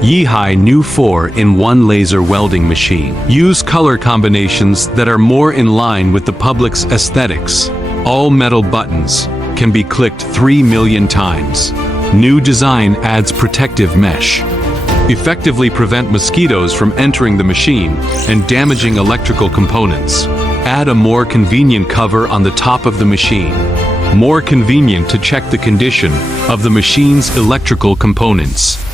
Yihai new 4-in-1 laser welding machine. Use color combinations that are more in line with the public's aesthetics. All metal buttons can be clicked 3 million times. New design adds protective mesh. Effectively prevent mosquitoes from entering the machine and damaging electrical components. Add a more convenient cover on the top of the machine. More convenient to check the condition of the machine's electrical components.